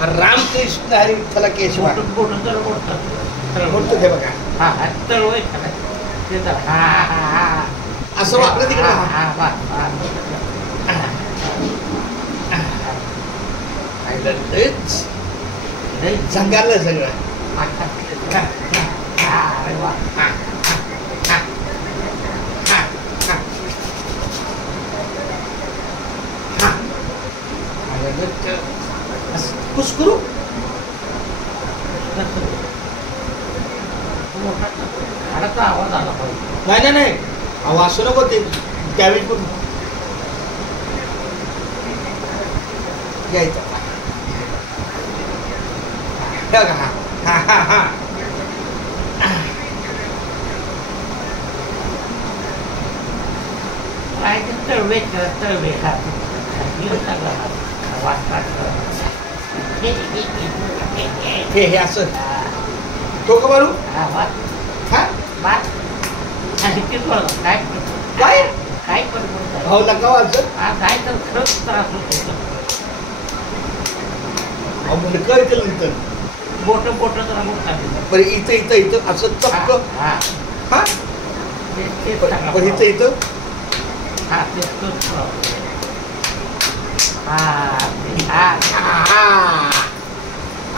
रामकृष्ण हरी विठ्ठल केशवा. बोटून जरा बोलतात बोलतो ते बघा. हा हा तळवय ते जरा हा हा हा असं वापरलं तिकडे. झंगारलं सगळं. अरे वा कुस्करू झाडाचा आवाज आला पाहिजे. नाही नाही नाही अहो असं नको ते त्यावेळी पण घ्यायचं. बघा हा हा हा काय ते तळवे तळवे हे असं ठोक मारू. हा काय काय पण भाऊ नका वाजत. काय तर खरंच त्रास होतो. अहो म्हणजे कर केलं नंतर बोट जरा मोठा बरं इथं इथं इथं असं चपक. हा हा बरं इथं इथं हा तेच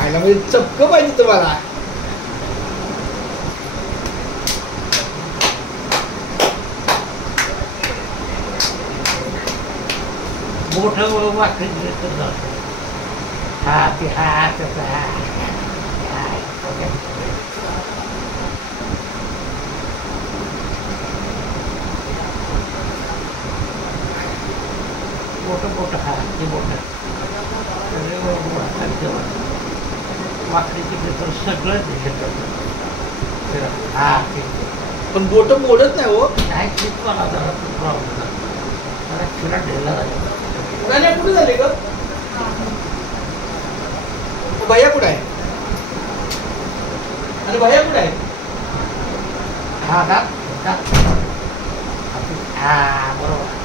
आयला म्हणजे चपक पाहिजे तुम्हाला. बोट वाकडी हा ते हा तसं बोट हा ते बोट वाकडीची घेतो सगळं घेतो. हा ते पण बोट मोडत नाही हो. काय तेच मला जरा प्रॉब्लेम मला खिळा ढेला झाला. गाण्या कुठे झाले ग. भैया कुठे आहे आणि भैया कुठे आहे. हा बरोबर.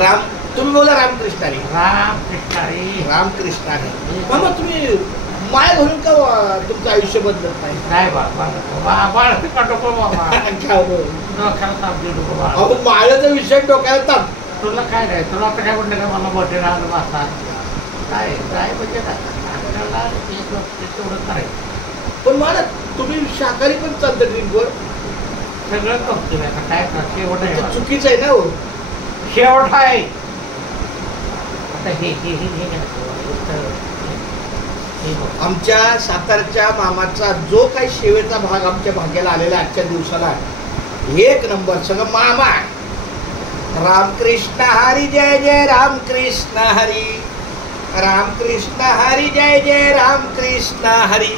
राम तुम्ही बोला रामकृष्ण हरी. रामकृष्ण हरी. रामकृष्ण हरी. मामा तुम्ही माय घालून का तुमचं आयुष्य बदलत नाही. नाही बाळ नको बाबा. अहो मायाचा विषय डोक्याला ताप. तुला काय नाही तुला आता काय म्हणलं का मला मोठे राहणं वाचतात काय काय म्हणजे आपल्याला तेवढं करायचं. पण मला तुम्ही शाकाहारी पण चालतं ड्रिंकवर. सगळं करतो आता काय शेवट आहे. चुकीचं आहे ना हो. शेवट आहे आता हे आमच्या सातारच्या मामाचा जो काही शेवेचा भाग आमच्या भाग्याला आलेला आजच्या दिवसाला एक नंबर सगळं मामा. रामकृष्ण हरी जय जय रामकृष्ण हरी. रामकृष्ण हरी जय जय रामकृष्ण हरी.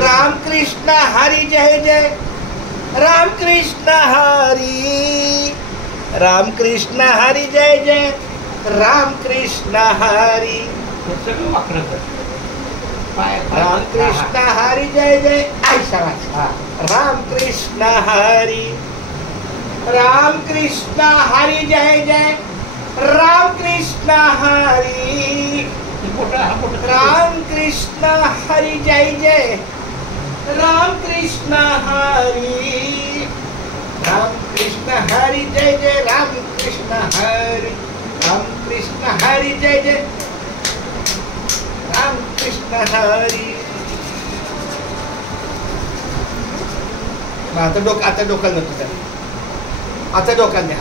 रामकृष्ण हरी जय जय रामकृष्ण हरी. रामकृष्ण हरी जय जय रामकृष्ण हरी. रामकृष्ण हरी जय जय रामकृष्ण हरी. रामकृष्ण हरी जय जय रामकृष्ण हरी. रामकृष्ण हरी जय जय रामकृष्ण हरी. रामकृष्ण हरी जय जय रामकृष्ण हरी. रामकृष्ण हरी जय जय रामकृष्ण हरी. आता डोक्याला नको त्या. आता डोक्याला द्या.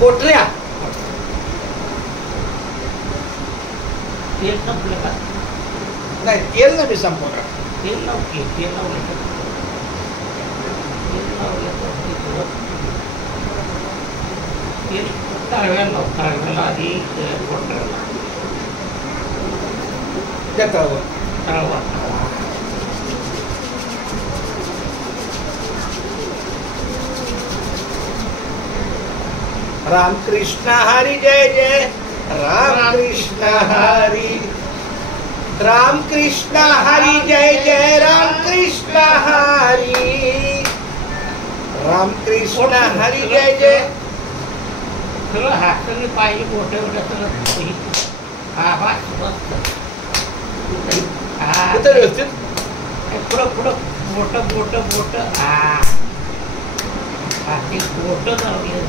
पोटऱ्या तेल संपलं का. नाही तेल ना मी संपवणार. तेल लावते तेल लावलं तेल तळव्याला आधी त्या तळावर तळवा. रामकृष्ण हरी जय जय रामकृष्ण हरी. रामकृष्ण हरी जय जय रामकृष्ण हरी. रामकृष्ण हरी जय जय सगळं हा सगळे पाहिजे मोठे मोठे सगळं हा बस मस्त हा कुठं व्यवस्थित पुढं पुढं मोठं मोठं मोठं हा ते मोठं चालले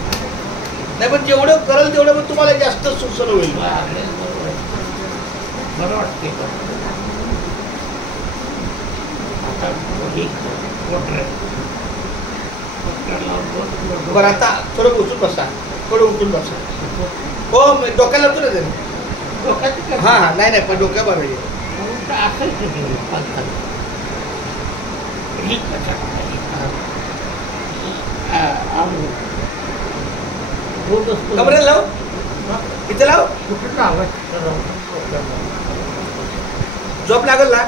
नाही, पण जेवढं करल तेवढं पण तुम्हाला जास्त सुचन होईल. बरोबर बरं वाटते आता बरं आता थोडं उचलून बसा, थोडं उचलून बसा. हो डोक्याला होतो ना तरी. डोक्यात हां हां नाही पण डोक्या बरं आहे. कमरेला लाव, इथे लाव, झोप लागल ना.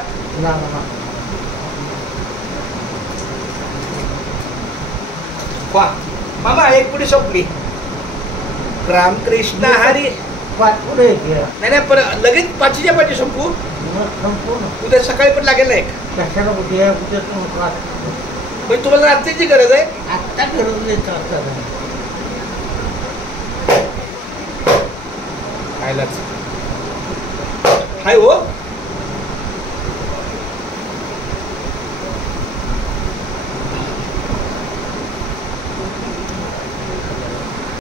वा मामा एक पुढे संपली. रामकृष्ण हरी. नाही नाही पण लगेच पाचीच्या पाठी संपू. उद्या सकाळी पण लागेल नाही पण तुम्हाला रात्रीची गरज आहे. आत्ता गरज नाही खायलाच हाय हो.